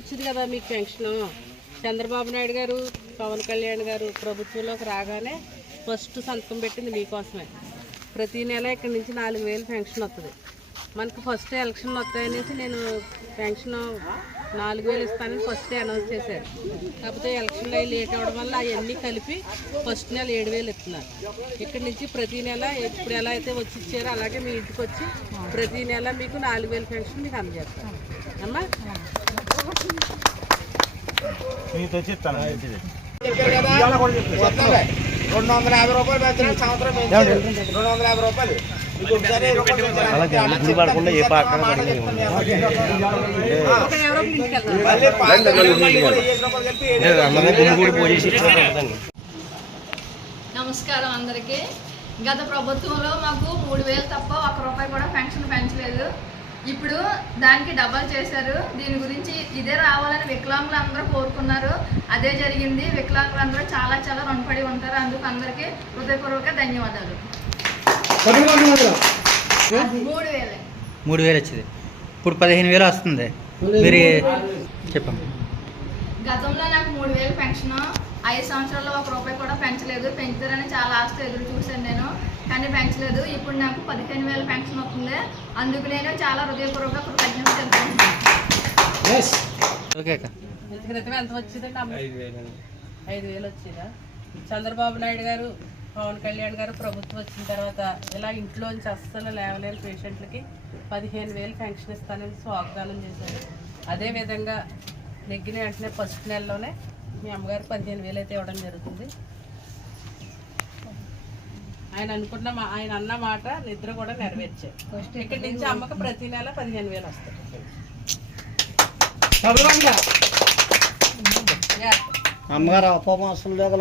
వచ్చింది కదా మీకు పెన్షన్. చంద్రబాబు నాయుడు గారు, పవన్ కళ్యాణ్ గారు ప్రభుత్వంలోకి రాగానే ఫస్ట్ సంతకం పెట్టింది మీకోసమే. ప్రతి నెల ఇక్కడి నుంచి 4000 పెన్షన్ వస్తుంది. మనకు ఫస్ట్ ఎలక్షన్ వస్తాయనేసి నేను పెన్షన్ 4000 ఇస్తానని ఫస్ట్ అనౌన్స్ చేశారు. కాకపోతే ఎలక్షన్లో లేట్ అవ్వడం వల్ల అవన్నీ కలిపి ఫస్ట్ నెల 7000 ఇస్తున్నారు. ఇక్కడి నుంచి ప్రతి నెల ఇప్పుడు ఎలా అయితే వచ్చి ఇచ్చారో అలాగే మీ ఇంటికి వచ్చి ప్రతి నెల మీకు 4000 పెన్షన్ మీకు అందజేస్తారు అమ్మా. మీకు వచ్చి ఇస్తాను. 250 రూపాయలు పెంచిన సంవత్సరం 250 రూపాయలు. పడకుండా ఏ పాక నమస్కారం అందరికీ. గత ప్రభుత్వంలో మాకు 3000 తప్ప 1 రూపాయి కూడా పెన్షన్ పెంచలేదు. ఇప్పుడు దానికి డబల్ చేశారు. దీని గురించి ఇదే రావాలని వికలాంగులు అందరూ కోరుకున్నారు. అదే జరిగింది. వికలాంగులు అందరూ చాలా చాలా రుణపడి ఉంటారు. అందుకు అందరికీ హృదయపూర్వక ధన్యవాదాలు. 3000 వచ్చింది, ఇప్పుడు 15000 వస్తుంది. మీరు చెప్పండి. గతంలో నాకు 3000 పెన్షన్ 5 సంవత్సరాల్లో 1 రూపాయి కూడా పెంచలేదు. పెంచుతారని చాలా ఆస్తి ఎదురు చూశాను నేను, కానీ పెంచలేదు. ఇప్పుడు నాకు 15000 పెన్షన్ వస్తుంది. అందుకు నేను చాలా హృదయపూర్వక కృతజ్ఞతలు తెలుపుతున్నాను. క్రితం ఎంత వచ్చిందండి? 5000 వచ్చిందా? చంద్రబాబు నాయుడు గారు, పవన్ కళ్యాణ్ గారు ప్రభుత్వం వచ్చిన తర్వాత ఇలా ఇంట్లోంచి అస్సలు లేవలేని పేషెంట్లకి 15000 పెన్షన్ ఇస్తానని వాగ్దానం చేశారు. అదేవిధంగా నెగ్గిన వెంటనే ఫస్ట్ నెలలోనే మీ అమ్మగారు 15000 అయితే ఇవ్వడం జరుగుతుంది. ఆయన అన్న మాట నిద్ర కూడా నెరవేర్చారు. ఇక్కడి నుంచి అమ్మకు ప్రతి నెల 15000 వస్తాయి. అమ్మగారు అపమాసం లేక